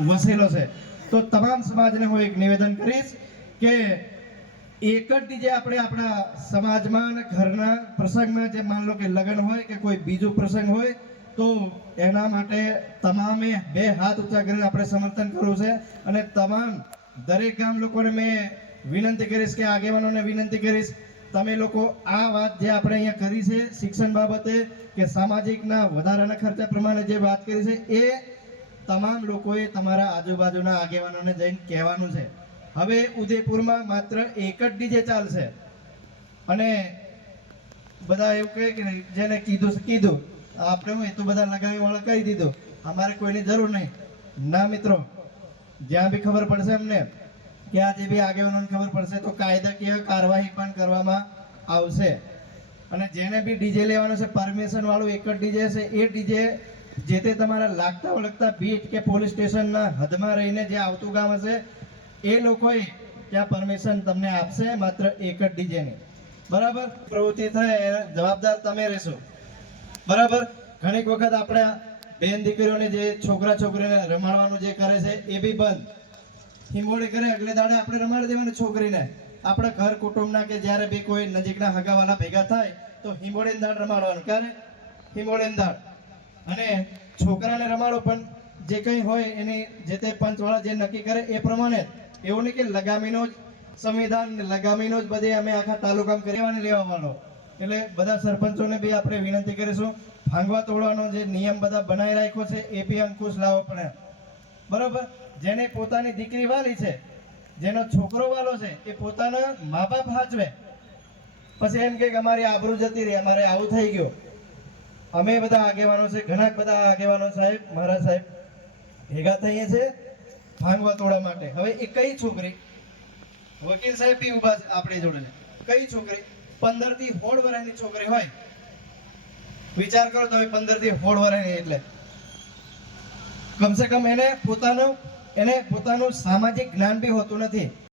વસેલો છે। તો તમામ સમાજને હું એક નિવેદન કરીશ કે એક જ ડીજે આપણે આપણા સમાજમાં અને ઘરના પ્રસંગમાં જે માન લો કે લગ્ન હોય કે કોઈ બીજો પ્રસંગ હોય તો એના માટે તમામે બે હાથ ઊંચા કરીને આપણે સમર્થન કરવું છે। અને તમામ દરેક ગામ લોકોને મેં વિનંતી કરીશ કે આગેવાનોને વિનંતી કરીશ તમે લોકો આ વાત જે આપણે અહીંયા કરી છે શિક્ષણ બાબતે કે સામાજિકના વધારાના ખર્ચા પ્રમાણે જે વાત કરી છે એ તમામ લોકોએ તમારા આજુબાજુના આગેવાનોને જઈને કહેવાનું છે। હવે ઉદયપુરમાં માત્ર એક જ ડીજે ચાલશે અને બધા એવું કહે કે જેને કીધું આપણે હું એ તો બધા લગાવી વાળા કહી દીધું અમારે કોઈની જરૂર નહીં ના મિત્રો જ્યાં બી ખબર પડશે અમને કે આ જે બી આગેવાનોને ખબર પડશે તો કાયદાકીય કાર્યવાહી પણ કરવામાં આવશે। અને જેને બી ડીજે લેવાનું છે પરમિશન વાળું એક જ ડીજે છે એ ડીજે જે તે તમારા લાગતા વળગતા બીટ કે પોલીસ સ્ટેશનના હદમાં રહીને જે આવતું ગામ હશે એ લોકોએ ત્યાં પરમિશન તમને આપશે માત્ર એક જ ડીજેની બરાબર। પ્રવૃત્તિ થાય જવાબદાર તમે રહેશો બરાબર। ઘણી વખત આપણે બેન દીકરીઓને જે છોકરા છોકરીને રમાડવાનું જે કરે છે એ બી બંધ હિંગોળી કરે અગલે દાડે આપણે રમાડી દેવાની છોકરીને આપણા ઘર કુટુંબના કે જ્યારે બી કોઈ નજીકના હગાવાલા ભેગા થાય તો હિંગોળીની દાળ રમાડવાનું ક્યારે હિંગોળીની દાળ અને છોકરાને રમાડો પણ જે કંઈ હોય એની જે તે પંચવાળા જે નક્કી કરે એ પ્રમાણે એવું નહીં કે લગામીનો જ સંવિધાન લગામીનો જ બધે અમે આખા તાલુકામાં કરવાની લેવાનો। એટલે બધા સરપંચોને બી આપણે વિનંતી કરીશું ભાંગવા તોડવાનો જે નિયમ બધા બનાવી રાખ્યો છે એ બી અંકુશ લાવવો પડે બરાબર। જેને પોતાની દીકરી વાલી છે જેનો છોકરો વાલો છે એ પોતાના મા બાપ હાચવે પછી એમ કે અમારી આબરૂ જતી રહી અમારે આવું થઈ ગયું। અમે બધા આગેવાનો છે ઘણા બધા આગેવાનો સાહેબ મારા સાહેબ ભેગા થઈએ છે ભાંગવા તોડવા માટે। હવે એ કઈ છોકરી વકીલ સાહેબ બી ઉભા આપણી જોડે કઈ છોકરી 15 થી 16 વર્ષની છોકરી હોય વિચાર કરો તમે 15 થી 16 વર્ષની એટલે કમસે કમ એને પોતાનું સામાજિક જ્ઞાન બી હોતું નથી।